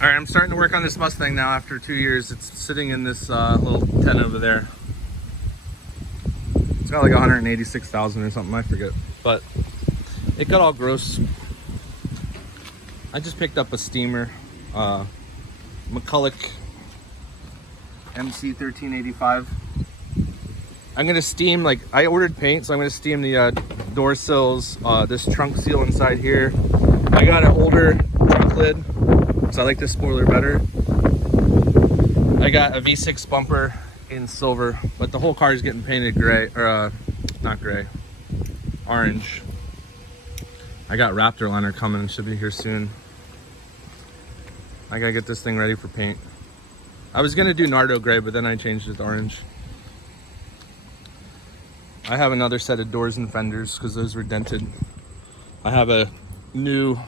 All right, I'm starting to work on this Mustang now after 2 years. It's sitting in this little tent over there. It's got like 186,000 or something, I forget. But it got all gross. I just picked up a steamer, McCulloch MC 1385. I'm gonna steam, like, I ordered paint, so I'm gonna steam the door sills, this trunk seal inside here. I got an older trunk lid, so I like this spoiler better. I got a V6 bumper in silver, but the whole car is getting painted gray, or not gray, orange. I got Raptor liner coming, should be here soon. I gotta get this thing ready for paint. I was gonna do Nardo gray, but then I changed it to orange. I have another set of doors and fenders because those were dented. I have a new,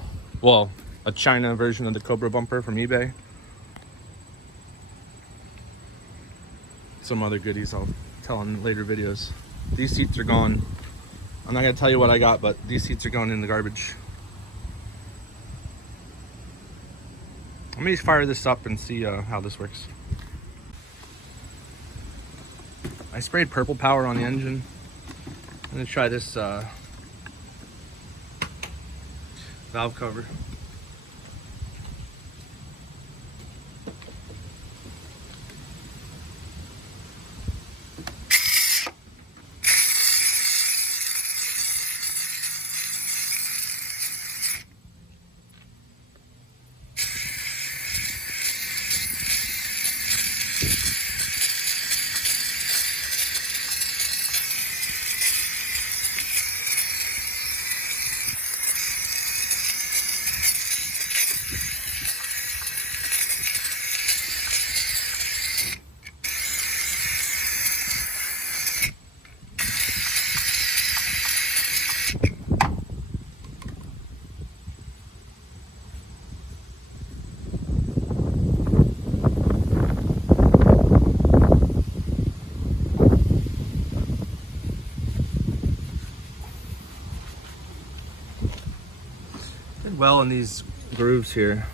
well, a China version of the Cobra bumper from eBay. Some other goodies I'll tell in later videos. These seats are gone. I'm not gonna tell you what I got, but these seats are going in the garbage. Let me fire this up and see how this works. I sprayed purple power on the engine. I'm gonna try this valve cover. Well, in these grooves here.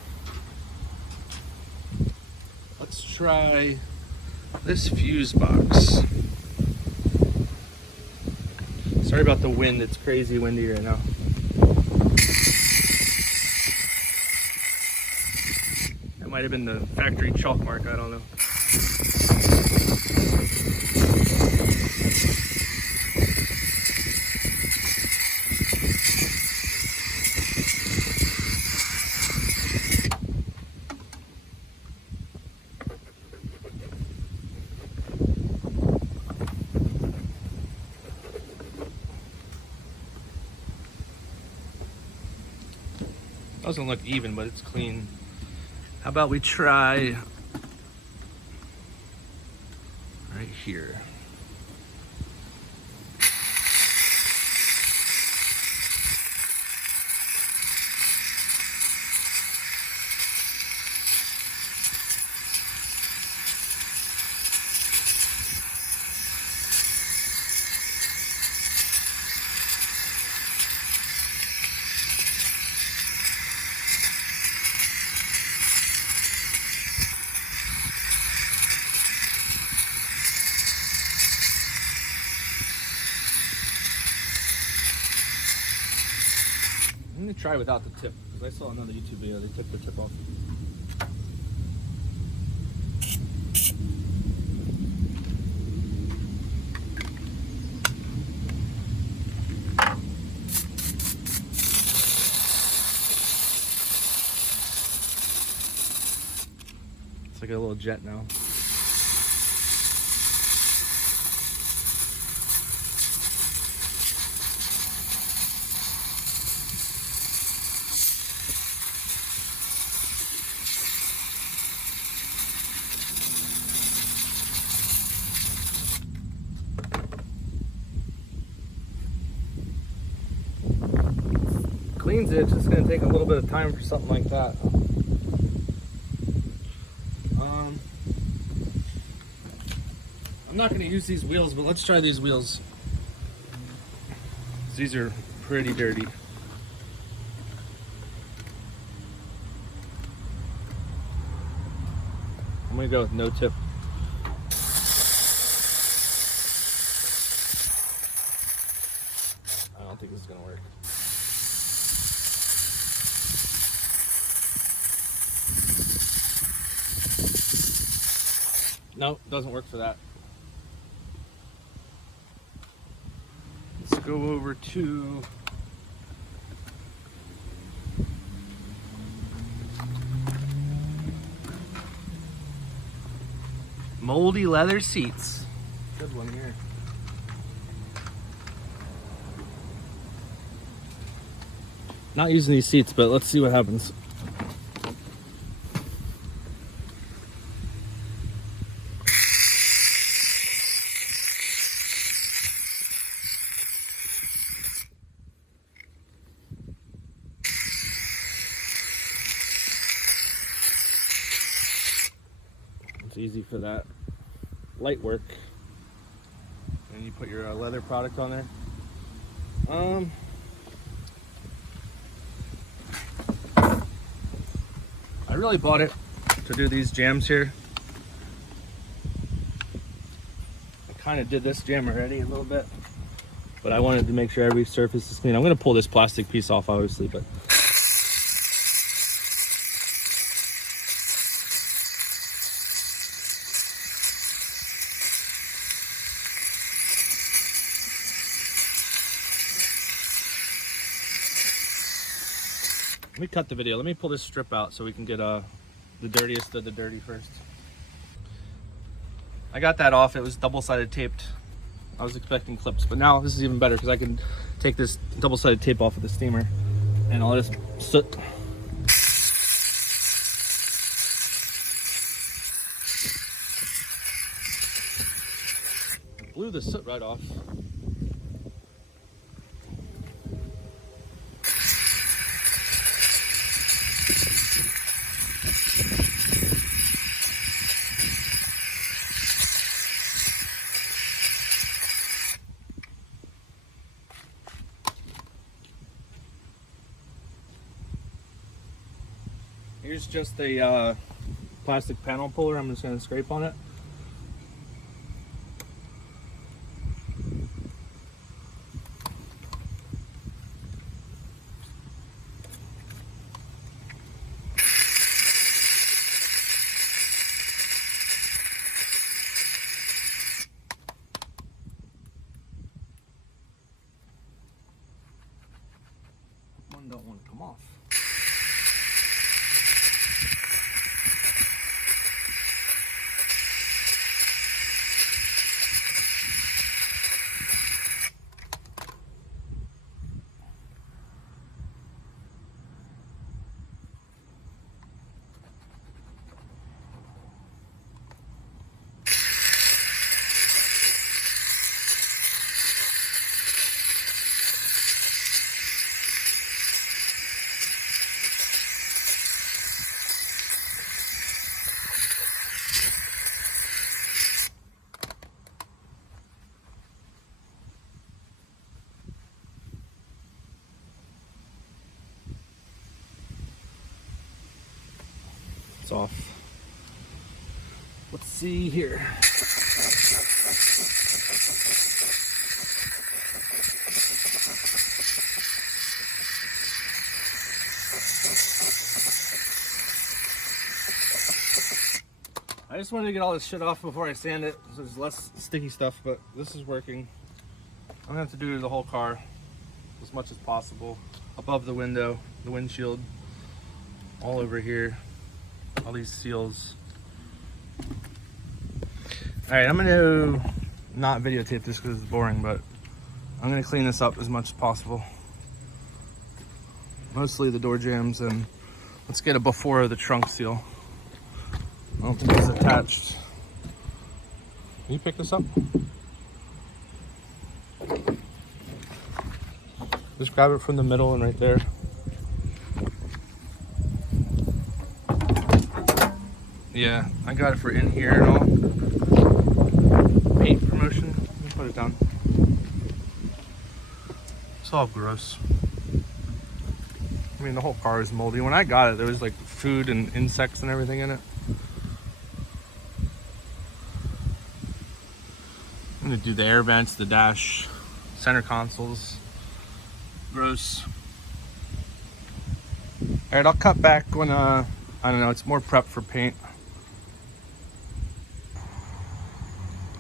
Let's try this fuse box. Sorry about the wind, it's crazy windy right now. That might have been the factory chalk mark, I don't know. Doesn't look even, but it's clean. How about we try right here? I'm gonna try without the tip because I saw another YouTube video, they took the tip off. It's like a little jet now. Cleans it, it's just gonna take a little bit of time for something like that. I'm not gonna use these wheels, but let's try these wheels. These are pretty dirty. I'm gonna go with no tip. I don't think this is gonna work. No, doesn't work for that. Let's go over to moldy leather seats. Good one here. Not using these seats, but let's see what happens. It's easy for that light work. And you put your leather product on there. I really bought it to do these jams here. I kind of did this jam already a little bit, but I wanted to make sure every surface is clean. I'm going to pull this plastic piece off, obviously, but let me cut the video. Let me pull this strip out so we can get the dirtiest of the dirty first. I got that off. It was double-sided taped. I was expecting clips, but now this is even better because I can take this double-sided tape off of the steamer and all this soot. Blew the soot right off. Here's just a plastic panel puller. I'm just going to scrape on it. One don't want to come off. It's off. Let's see here. I just wanted to get all this shit off before I sand it so there's less sticky stuff, but this is working. I'm gonna have to do the whole car as much as possible. Above the window, the windshield, all over here. All these seals. All right, I'm gonna not videotape this because it's boring, but I'm gonna clean this up as much as possible. Mostly the door jambs, and let's get a before of the trunk seal. I don't think it's attached. Can you pick this up? Just grab it from the middle and right there. Yeah, I got it for in here and all. Paint promotion. Let me put it down. It's all gross. I mean, the whole car is moldy. When I got it, there was like food and insects and everything in it. I'm gonna do the air vents, the dash, center consoles. Gross. All right, I'll cut back when I don't know, it's more prep for paint.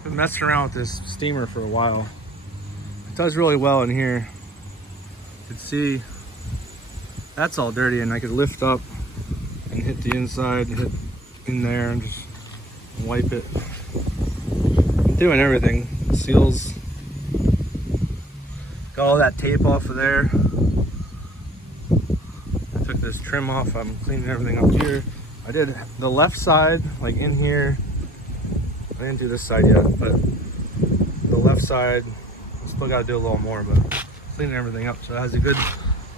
Been messing around with this steamer for a while. It does really well in here. You can see that's all dirty, and I could lift up and hit the inside, hit in there, and just wipe it. I'm doing everything. Seals. Got all that tape off of there. I took this trim off. I'm cleaning everything up here. I did the left side, like in here. I didn't do this side yet, but the left side, still got to do a little more, but cleaning everything up so it has a good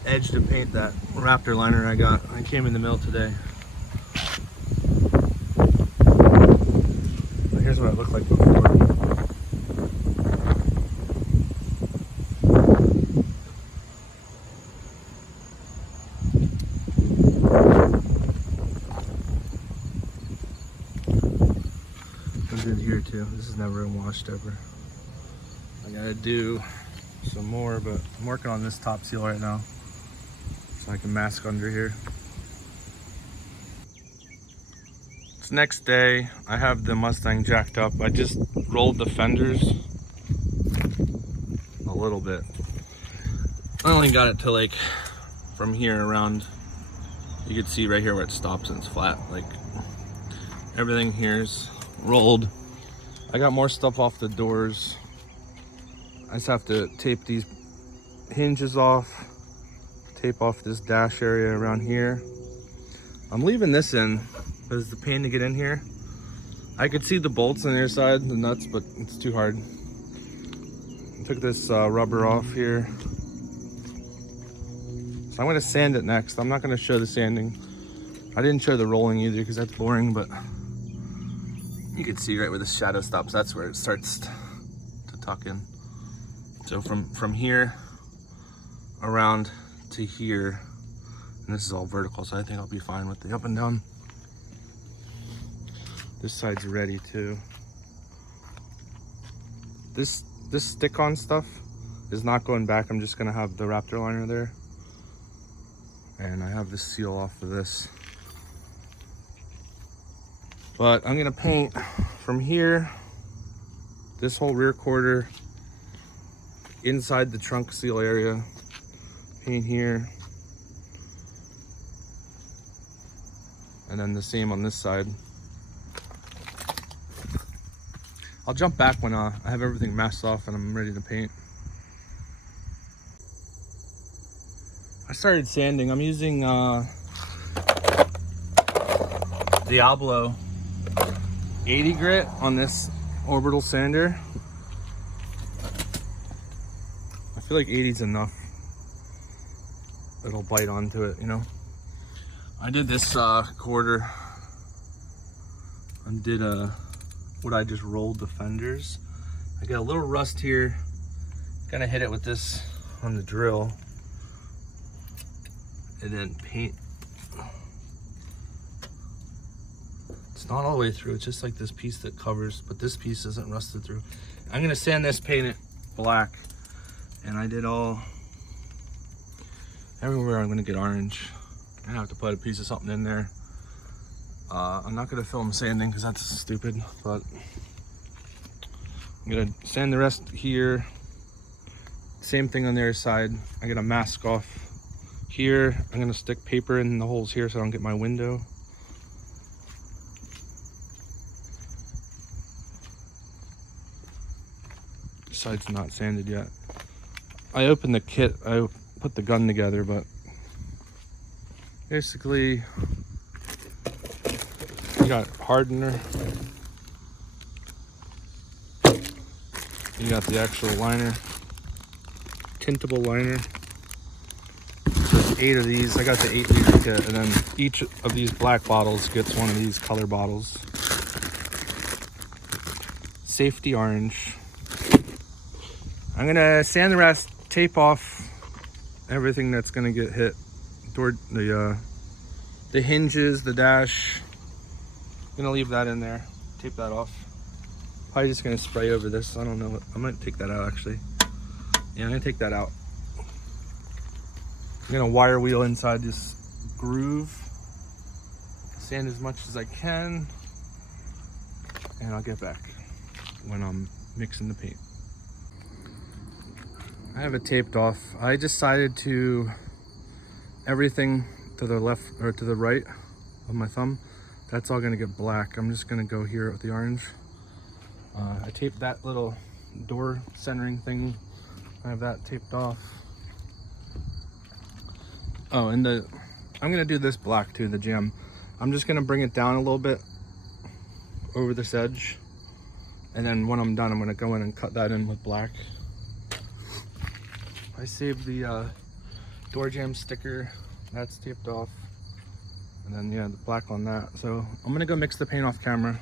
edge to paint that Raptor liner I got. I came in the mill today. But here's what it looked like before. Here too. This is never been washed ever. I gotta do some more, but I'm working on this top seal right now so I can mask under here. It's next day. I have the Mustang jacked up. I just rolled the fenders a little bit. I only got it to like from here around. You can see right here where it stops and it's flat. Like everything here's rolled. I got more stuff off the doors. I just have to tape these hinges off, tape off this dash area around here. I'm leaving this in because the pain to get in here. I could see the bolts on the other side, the nuts, but it's too hard. I took this rubber off here. So I'm gonna sand it next. I'm not gonna show the sanding. I didn't show the rolling either because that's boring, but you can see right where the shadow stops. That's where it starts to tuck in. So from here around to here, and this is all vertical, so I think I'll be fine with the up and down. This side's ready too. This stick-on stuff is not going back. I'm just gonna have the Raptor liner there, and I have the seal off of this. But I'm gonna paint from here, this whole rear quarter, inside the trunk seal area, paint here, and then the same on this side. I'll jump back when I have everything masked off and I'm ready to paint. I started sanding. I'm using Diablo 80 grit on this orbital sander. I feel like 80 is enough. It'll bite onto it, you know. I did this quarter. I did what I just rolled the fenders. I got a little rust here. Gonna hit it with this on the drill, and then paint. It's not all the way through, it's just like this piece that covers, but this piece isn't rusted through. I'm gonna sand this, paint it black, and I did all, everywhere I'm gonna get orange. I have to put a piece of something in there. I'm not gonna film sanding because that's stupid, but I'm gonna sand the rest here. Same thing on the other side. I'm gonna mask off here. I'm gonna stick paper in the holes here so I don't get my window. This side's not sanded yet. I opened the kit, I put the gun together, but basically you got hardener, you got the actual liner, tintable liner. There's 8 of these. I got the 8-liter kit, and then each of these black bottles gets one of these color bottles. Safety orange. I'm gonna sand the rest, tape off everything that's gonna get hit. The hinges, the dash. I'm gonna leave that in there. Tape that off. Probably just gonna spray over this. I don't know. I'm gonna take that out actually. Yeah, I'm gonna take that out. I'm gonna wire wheel inside this groove. Sand as much as I can. And I'll get back when I'm mixing the paint. I have it taped off. I decided to everything to the left or to the right of my thumb, that's all gonna get black. I'm just gonna go here with the orange. I taped that little door centering thing. I have that taped off. Oh, and I'm gonna do this black too, the jam. I'm just gonna bring it down a little bit over this edge. And then when I'm done, I'm gonna go in and cut that in with black. I saved the door jam sticker. That's taped off. And then yeah, the black on that. So I'm gonna go mix the paint off camera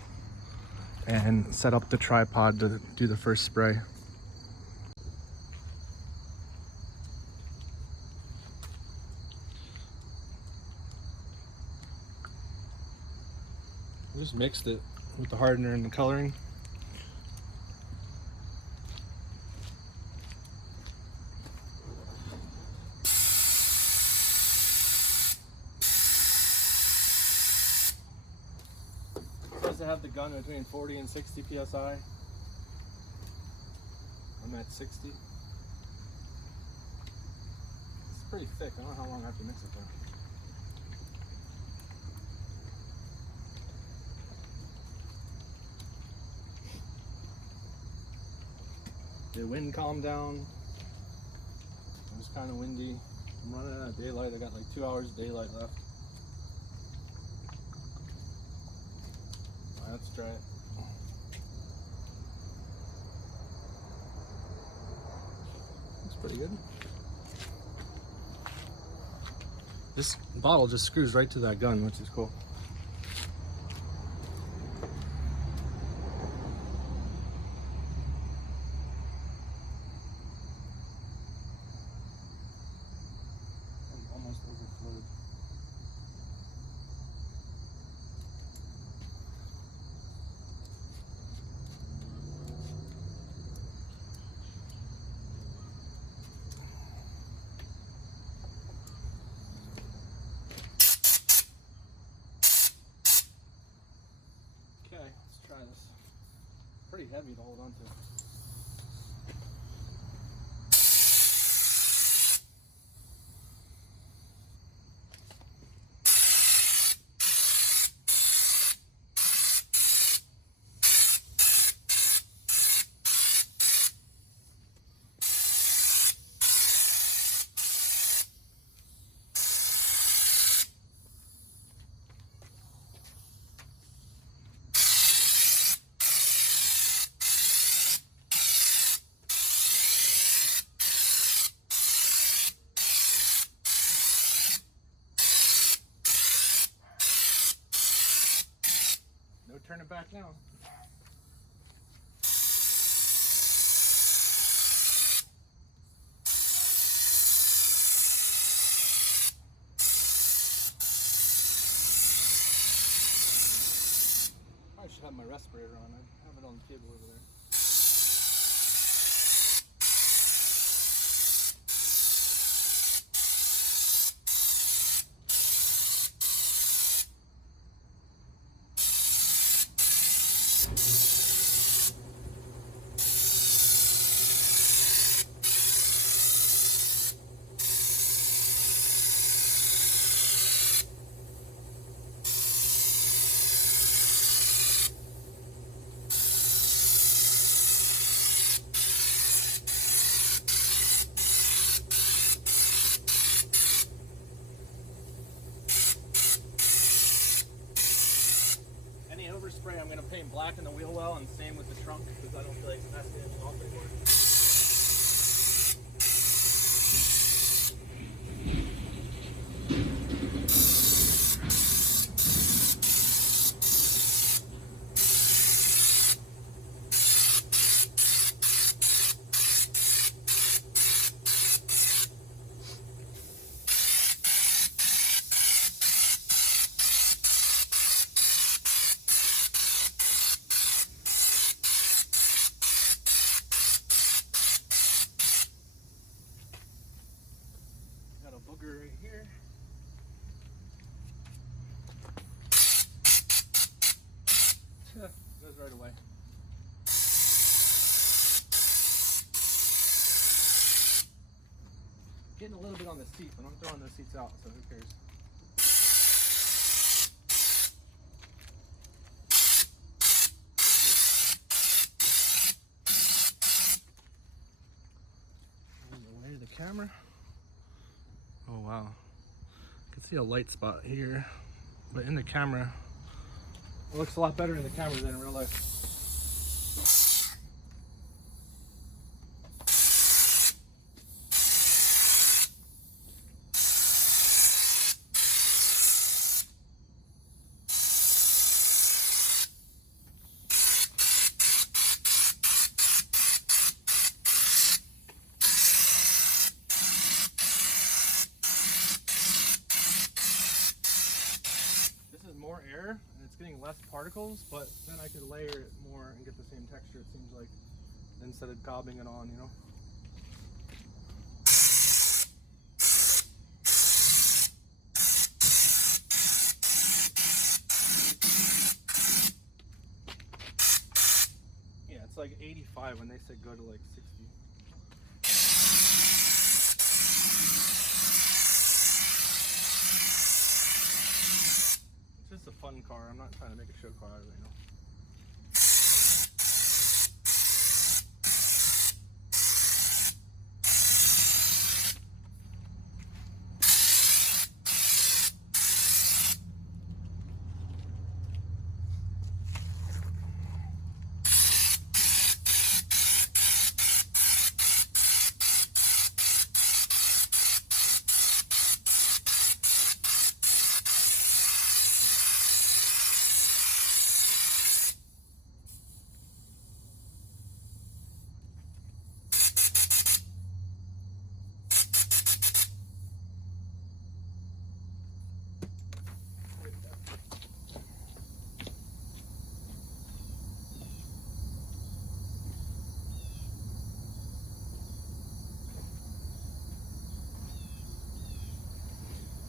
and set up the tripod to do the first spray. I just mixed it with the hardener and the coloring. Supposed to have the gun between 40 and 60 psi. I'm at 60. It's pretty thick. I don't know how long I have to mix it for. The wind calmed down. It was kind of windy. I'm running out of daylight. I got like 2 hours of daylight left. All right, let's try it. Looks pretty good. This bottle just screws right to that gun, which is cool. Almost overflowed. Okay, let's try this. Pretty heavy to hold on to. No turning back now. I should have my respirator on. I have it on the table over there. Any overspray, I'm going to paint black in the wheel well, and same with the trunk because I don't feel like messing it off anymore. goes right away. Getting a little bit on the seat, but I'm throwing those seats out, so who cares? Away to the camera. Oh wow. I can see a light spot here, but in the camera, it looks a lot better in the camera than in real life. More air and it's getting less particles, but then I could layer it more and get the same texture, it seems like, instead of gobbing it on, you know. Yeah, it's like 85 when they said go to like 60. It's just a fun car. I'm not trying to make a show car out of it, you know.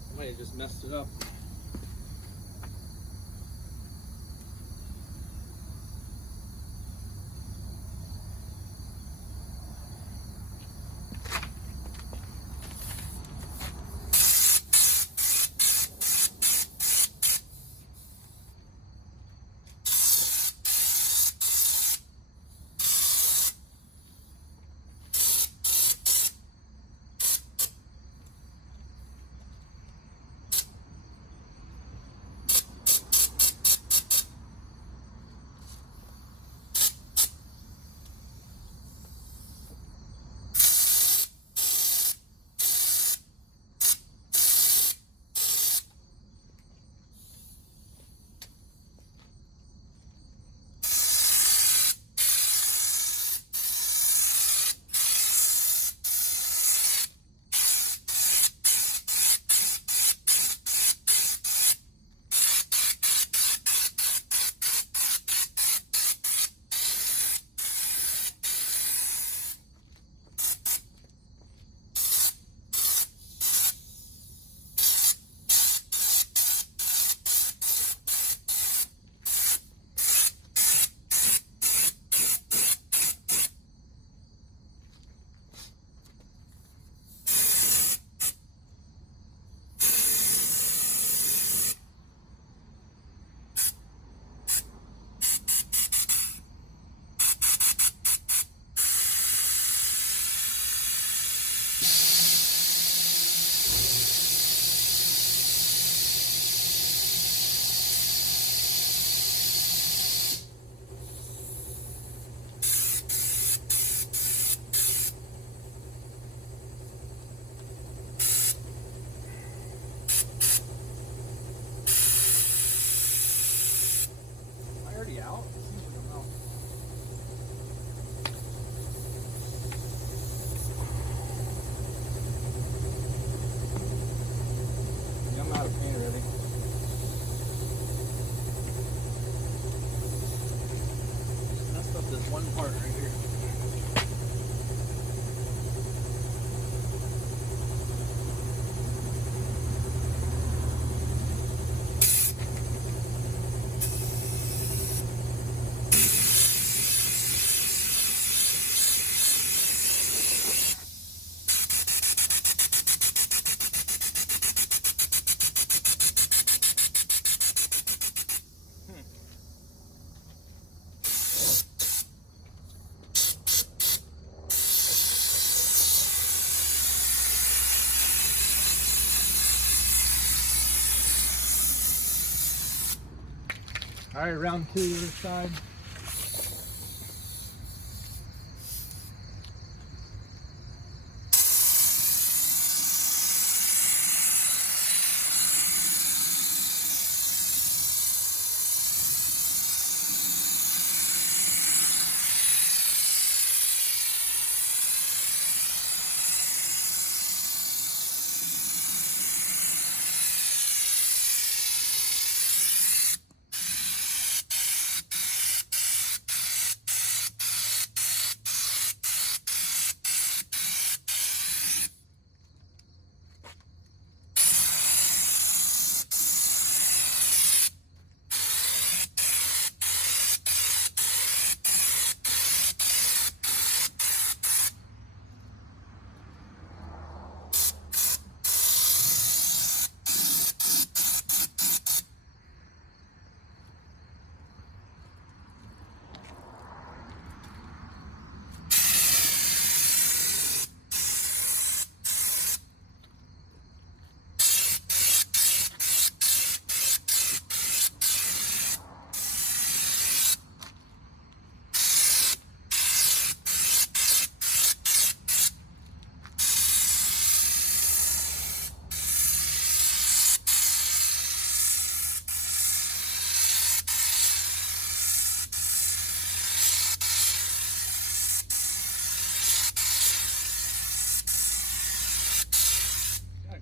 I might have just messed it up. Out? It seems like I'm out. Yeah, I'm out of paint already. Messed up this one part right here. All right, round 2, the other side.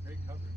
Great coverage.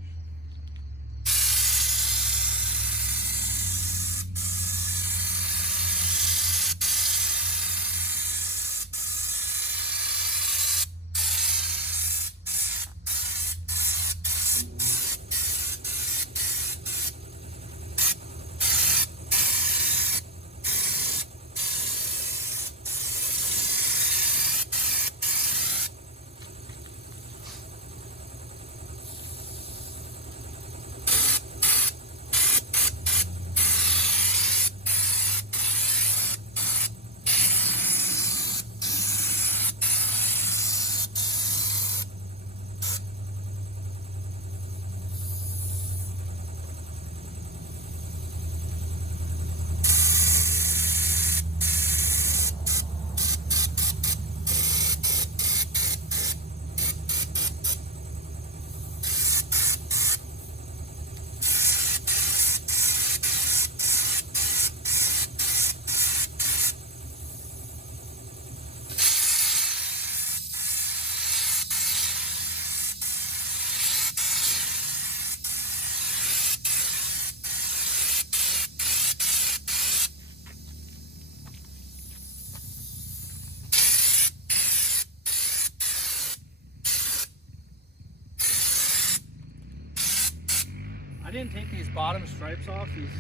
I didn't take these bottom stripes off, these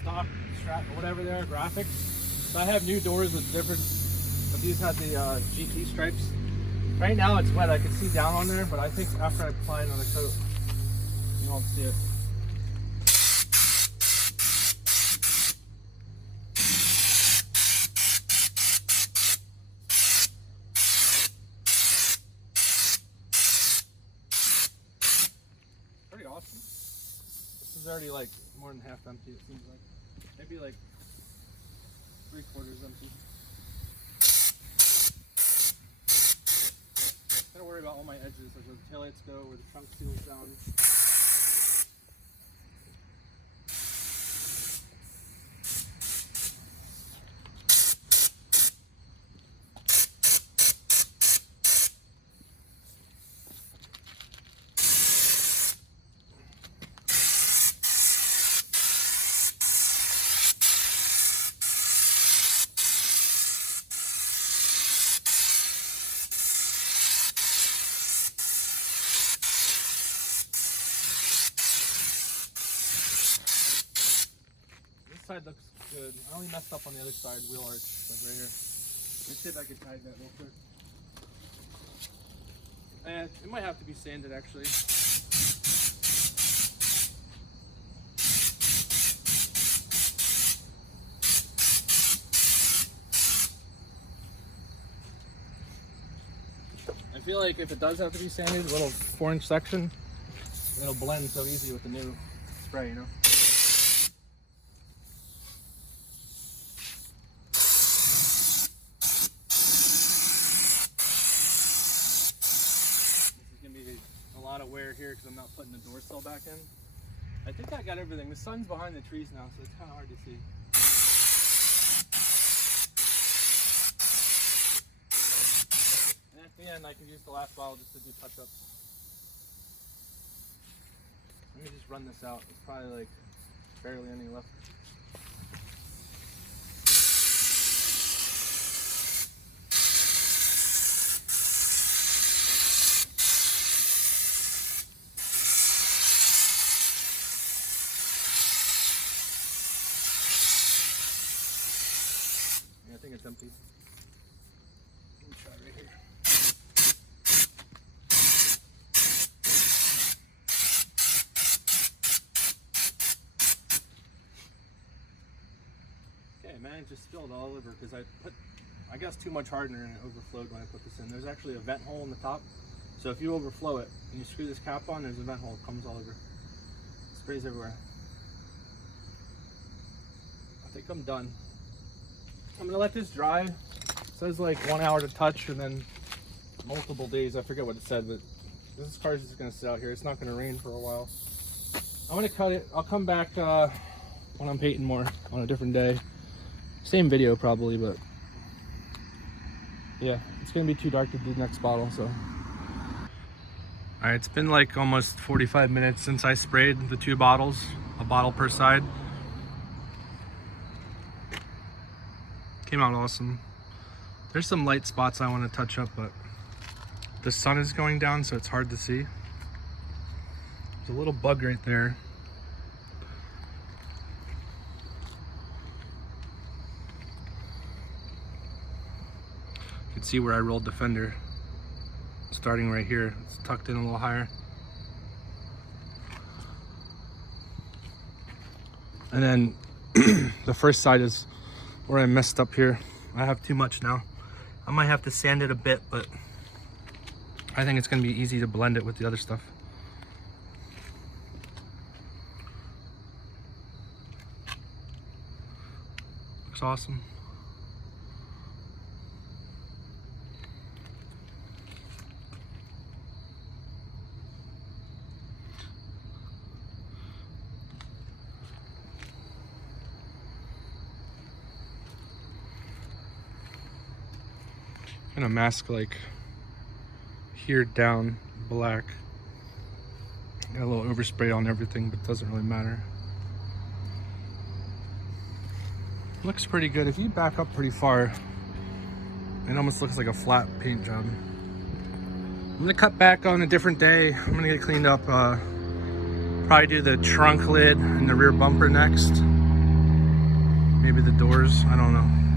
stock strap or whatever they are, graphics. So I have new doors with different, but these had the GT stripes. Right now it's wet, I can see down on there, but I think after I apply another coat, you won't see it. Pretty awesome. This is already like more than half empty, it seems like. Maybe like 3/4 empty. Gotta worry about all my edges, like where the taillights go, where the trunk seals down. Side looks good. I only messed up on the other side, wheel arch, like right here. Let me see if I can tighten that real quick. It might have to be sanded actually. I feel like if it does have to be sanded, a little 4-inch section, it'll blend so easy with the new spray, you know? because I'm not putting the door sill back in. I think I got everything. The sun's behind the trees now, so it's kind of hard to see. And at the end, I can use the last bottle just to do touch-ups. Let me just run this out. There's probably like barely any left. I think it's empty. Let me try right here. Okay, man, it just spilled all over because I put, I guess, too much hardener and it overflowed when I put this in. There's actually a vent hole in the top. So if you overflow it and you screw this cap on, there's a vent hole. It comes all over. It sprays everywhere. I think I'm done. I'm gonna let this dry. It says like 1 hour to touch and then multiple days. I forget what it said, but this car is just gonna sit out here. It's not gonna rain for a while. I'm gonna cut it. I'll come back when I'm painting more on a different day. Same video probably, but yeah, it's gonna be too dark to do the next bottle, so. All right, it's been like almost 45 minutes since I sprayed the 2 bottles, a bottle per side. Came out awesome. There's some light spots I want to touch up, but the sun is going down, so it's hard to see. There's a little bug right there. You can see where I rolled the fender. Starting right here. It's tucked in a little higher. And then the first side is where I messed up here. I have too much now. I might have to sand it a bit, but I think it's gonna be easy to blend it with the other stuff. Looks awesome. Gonna mask like here down black. Got a little overspray on everything, but it doesn't really matter. Looks pretty good. If you back up pretty far, it almost looks like a flat paint job. I'm gonna cut back on a different day. I'm gonna get cleaned up. Probably do the trunk lid and the rear bumper next. Maybe the doors, I don't know.